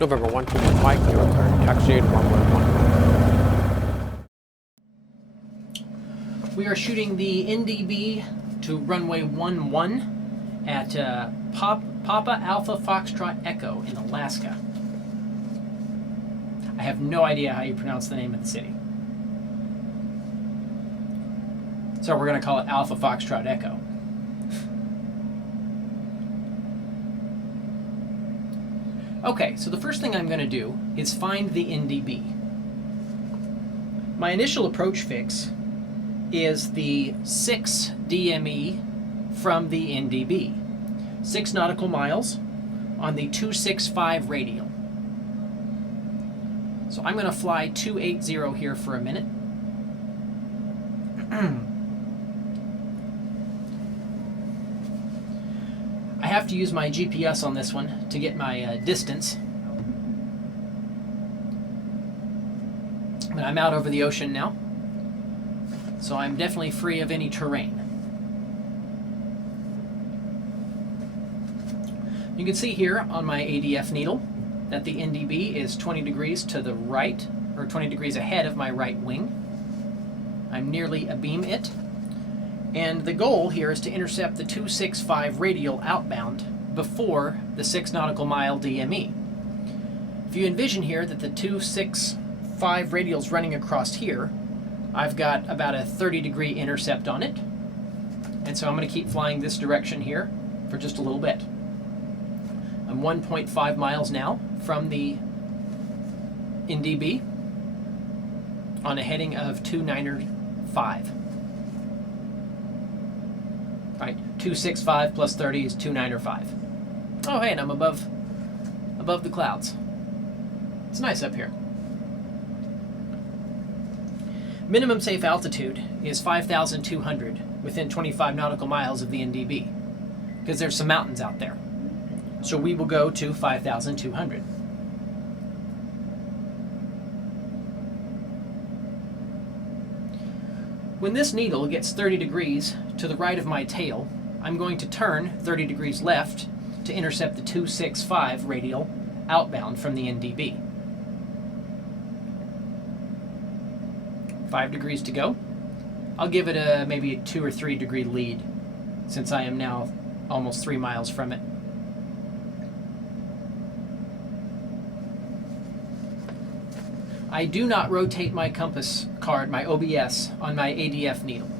November 121 Mike, your turn. Taxiing runway 11. We are shooting the NDB to runway 11 at Papa Alpha Foxtrot Echo in Alaska. I have no idea how you pronounce the name of the city. So we're going to call it Alpha Foxtrot Echo. Okay, so the first thing I'm going to do is find the NDB. My initial approach fix is the 6 DME from the NDB. 6 nautical miles on the 265 radial. So I'm going to fly 280 here for a minute. I have to use my GPS on this one to get my distance. But I'm out over the ocean now, so I'm definitely free of any terrain. You can see here on my ADF needle that the NDB is 20 degrees to the right, or 20 degrees ahead of my right wing. I'm nearly abeam it. And the goal here is to intercept the 265 radial outbound before the 6 nautical mile DME. If you envision here that the 265 radial is running across here, I've got about a 30-degree intercept on it. And so I'm going to keep flying this direction here for just a little bit. I'm 1.5 miles now from the NDB on a heading of 295. Right, 265 plus 30 is 295. Oh, hey, and I'm above the clouds. It's nice up here. Minimum safe altitude is 5,200 within 25 nautical miles of the NDB, because there's some mountains out there. So we will go to 5,200. When this needle gets 30 degrees to the right of my tail, I'm going to turn 30 degrees left to intercept the 265 radial outbound from the NDB. 5 degrees to go. I'll give it maybe a 2 or 3 degree lead, since I am now almost 3 miles from it. I do not rotate my compass card, my OBS, on my ADF needle,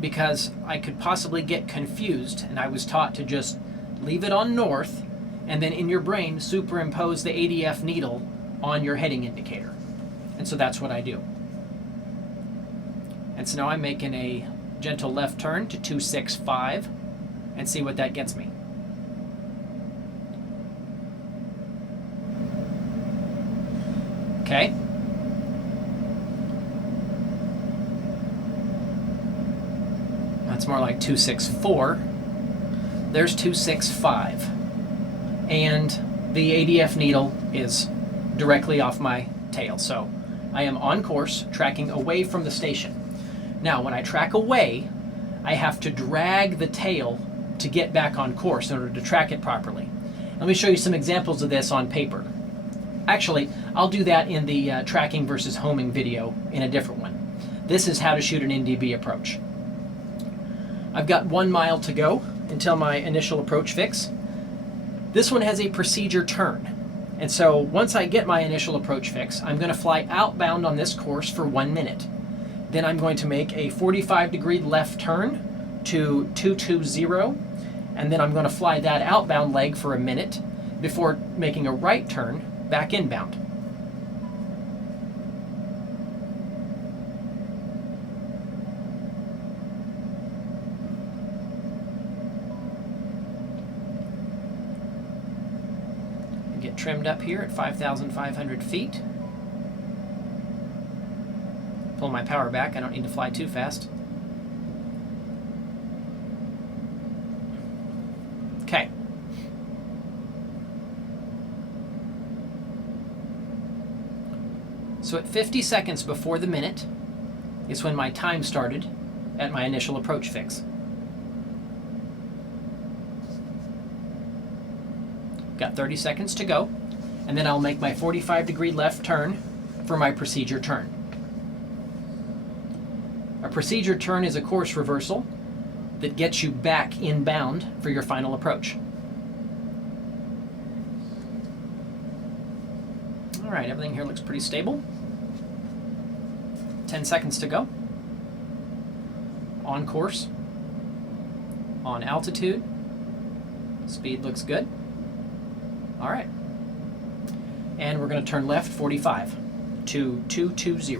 because I could possibly get confused, and I was taught to just leave it on north and then in your brain superimpose the ADF needle on your heading indicator. And so that's what I do. And so now I'm making a gentle left turn to 265 and see what that gets me. Okay. That's more like 264. There's 265. And the ADF needle is directly off my tail. So I am on course, tracking away from the station. Now, when I track away, I have to drag the tail to get back on course in order to track it properly. Let me show you some examples of this on paper. Actually, I'll do that in the tracking versus homing video in a different one. This is how to shoot an NDB approach. I've got 1 mile to go until my initial approach fix. This one has a procedure turn. And so once I get my initial approach fix, I'm going to fly outbound on this course for 1 minute. Then I'm going to make a 45-degree left turn to 220, and then I'm going to fly that outbound leg for a minute before making a right turn back inbound. Get trimmed up here at 5,500 feet. Pull my power back, I don't need to fly too fast. Okay. So at 50 seconds before the minute is when my time started at my initial approach fix. Got 30 seconds to go, and then I'll make my 45-degree left turn for my procedure turn. A procedure turn is a course reversal that gets you back inbound for your final approach. All right, everything here looks pretty stable. 10 seconds to go. On course, on altitude, speed looks good. All right, and we're going to turn left 45 to 220.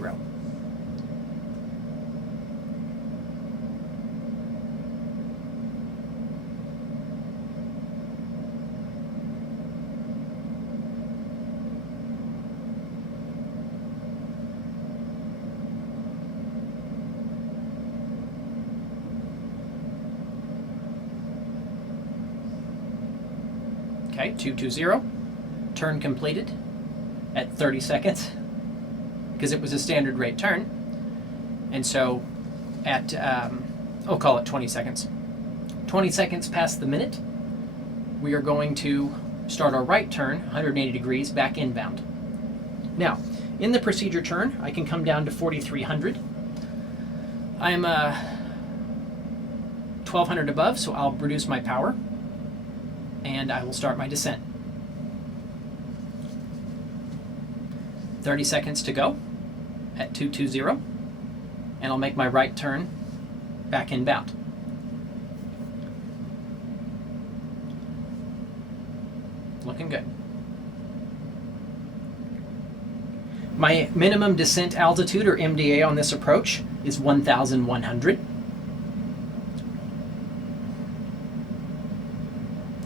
Okay, 220. Turn completed at 30 seconds because it was a standard rate turn. And so at, I'll call it 20 seconds. 20 seconds past the minute, we are going to start our right turn, 180 degrees, back inbound. Now, in the procedure turn, I can come down to 4,300. I'm 1,200 above, so I'll reduce my power, and I will start my descent. 30 seconds to go at 220, and I'll make my right turn back inbound. Looking good. My minimum descent altitude, or MDA, on this approach is 1,100.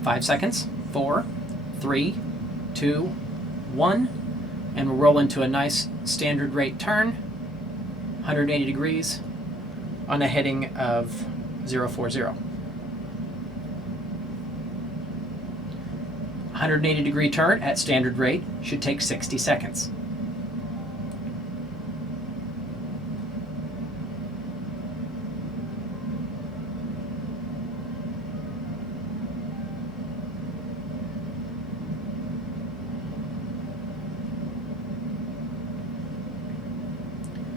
5 seconds. 4, 3, 2, 1. And we'll roll into a nice standard rate turn, 180 degrees, on a heading of 040. 180 degree turn at standard rate should take 60 seconds.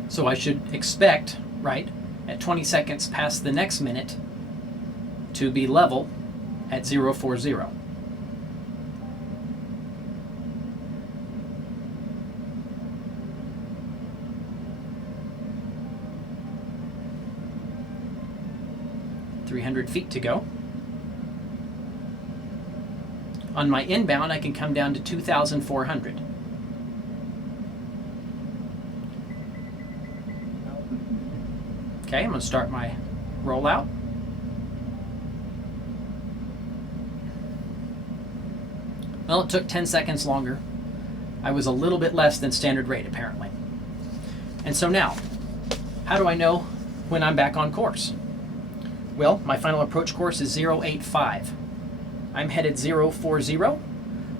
So I should expect, right, at 20 seconds past the next minute to be level at 040. .300 feet to go. On my inbound, I can come down to 2,400. Okay, I'm going to start my rollout. Well, it took 10 seconds longer. I was a little bit less than standard rate, apparently. And so now, how do I know when I'm back on course? Well, my final approach course is 085. I'm headed 040,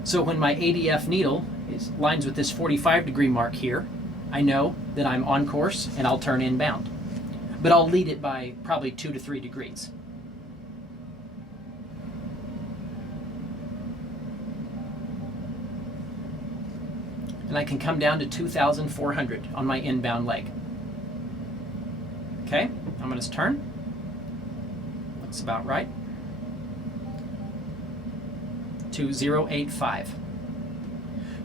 so when my ADF needle lines with this 45-degree mark here, I know that I'm on course and I'll turn inbound. But I'll lead it by probably 2 to 3 degrees. And I can come down to 2,400 on my inbound leg. Okay, I'm going to turn. Looks about right. 2085.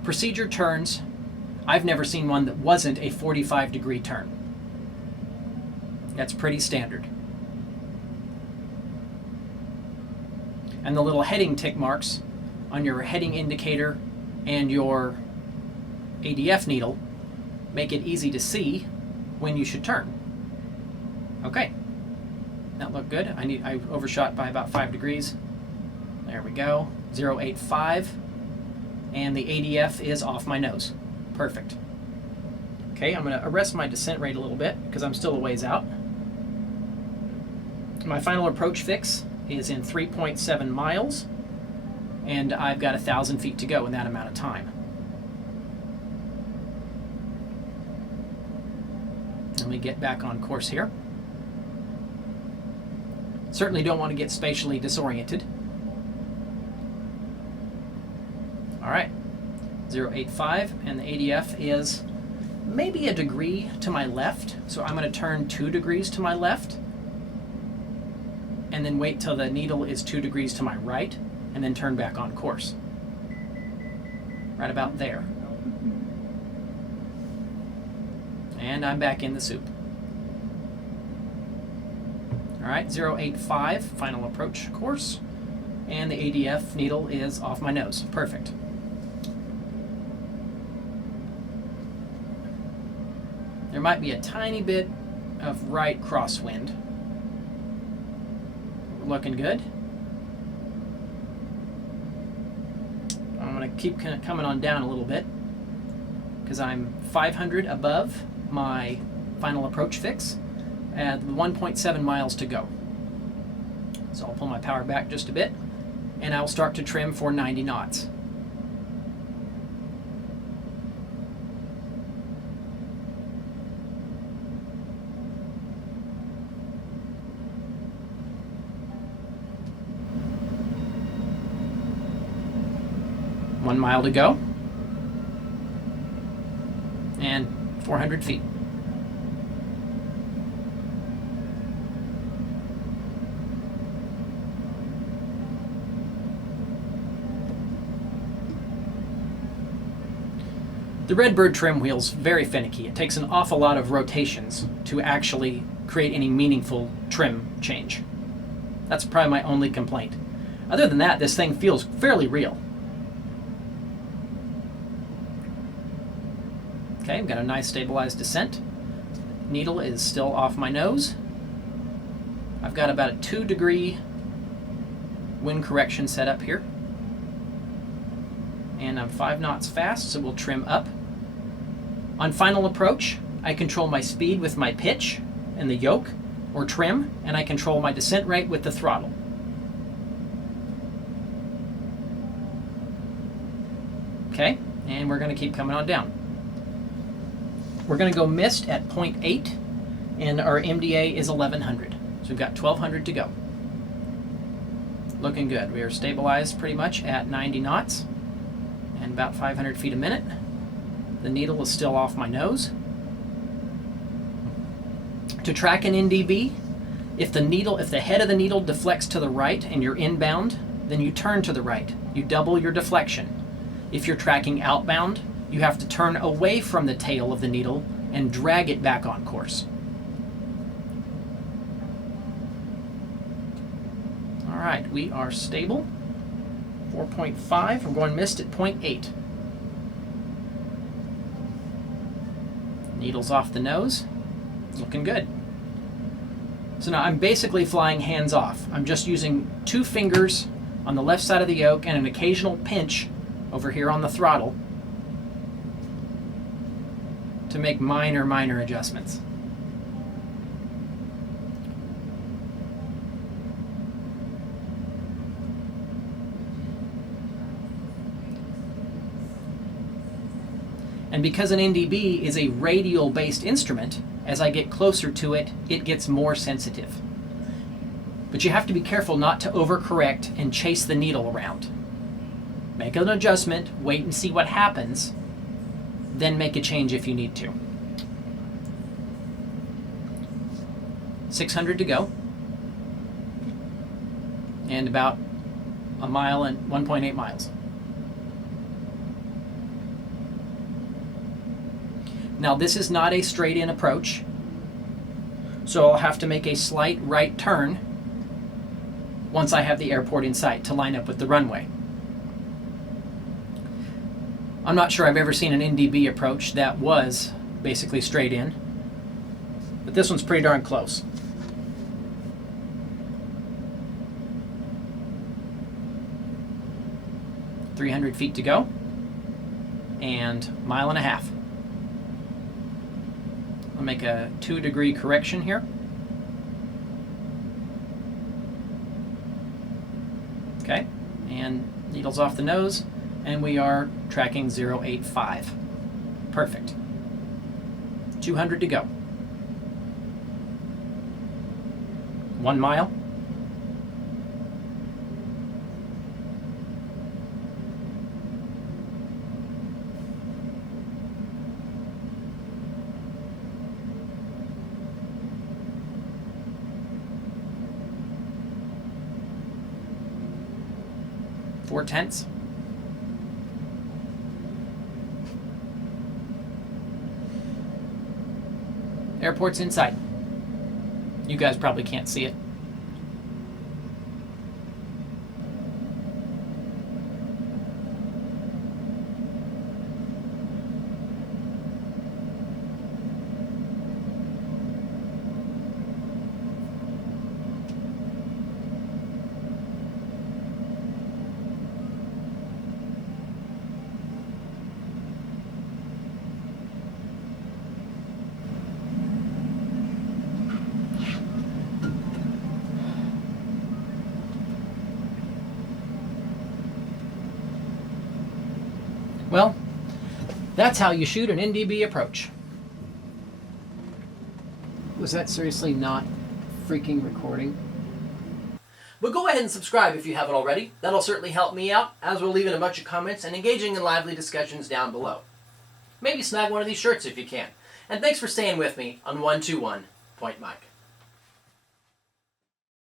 Procedure turns, I've never seen one that wasn't a 45-degree turn. That's pretty standard. And the little heading tick marks on your heading indicator and your ADF needle make it easy to see when you should turn. Okay, that looked good. I overshot by about 5 degrees. There we go, 085, and the ADF is off my nose. Perfect. Okay, I'm going to arrest my descent rate a little bit because I'm still a ways out. My final approach fix is in 3.7 miles, and I've got 1,000 feet to go in that amount of time. Let me get back on course here. Certainly don't want to get spatially disoriented. All right, 0.85, and the ADF is maybe a degree to my left, so I'm going to turn 2 degrees to my left, and then wait till the needle is 2 degrees to my right, and then turn back on course. Right about there. And I'm back in the soup. All right, 0.85, final approach course, and the ADF needle is off my nose. Perfect. There might be a tiny bit of right crosswind. Looking good. I'm going to keep coming on down a little bit because I'm 500 above my final approach fix at 1.7 miles to go. So I'll pull my power back just a bit and I'll start to trim for 90 knots. One mile to go, and 400 feet. The Redbird trim wheel's very finicky. It takes an awful lot of rotations to actually create any meaningful trim change. That's probably my only complaint. Other than that, this thing feels fairly real. Okay, I've got a nice stabilized descent. Needle is still off my nose. I've got about a 2-degree wind correction set up here. And I'm 5 knots fast, so we'll trim up. On final approach, I control my speed with my pitch and the yoke, or trim, and I control my descent rate with the throttle. Okay, and we're going to keep coming on down. We're going to go mist at 0.8, and our MDA is 1100. So we've got 1200 to go. Looking good. We are stabilized pretty much at 90 knots and about 500 feet a minute. The needle is still off my nose. To track an NDB, if the head of the needle deflects to the right and you're inbound, then you turn to the right. You double your deflection. If you're tracking outbound, you have to turn away from the tail of the needle and drag it back on course. All right, we are stable. 4.5, we're going mist at 0.8. Needle's off the nose, looking good. So now I'm basically flying hands off. I'm just using 2 fingers on the left side of the yoke and an occasional pinch over here on the throttle to make minor adjustments. And because an NDB is a radial based instrument, as I get closer to it, it gets more sensitive. But you have to be careful not to overcorrect and chase the needle around. Make an adjustment, wait and see what happens, then make a change if you need to. 600 to go. And about a mile and 1.8 miles. Now this is not a straight in approach, so I'll have to make a slight right turn once I have the airport in sight to line up with the runway. I'm not sure I've ever seen an NDB approach that was basically straight in, but this one's pretty darn close. .300 feet to go, and 1.5 miles. I'll make a 2-degree correction here. Okay, and needle's off the nose, and we are tracking 0.85. Perfect. 200 to go. 1 mile. 4/10. Airport's inside. You guys probably can't see it. Well, that's how you shoot an NDB approach. Was that seriously not freaking recording? But go ahead and subscribe if you haven't already. That'll certainly help me out, as we're leaving a bunch of comments and engaging in lively discussions down below. Maybe snag one of these shirts if you can. And thanks for staying with me on 121 Point Mike.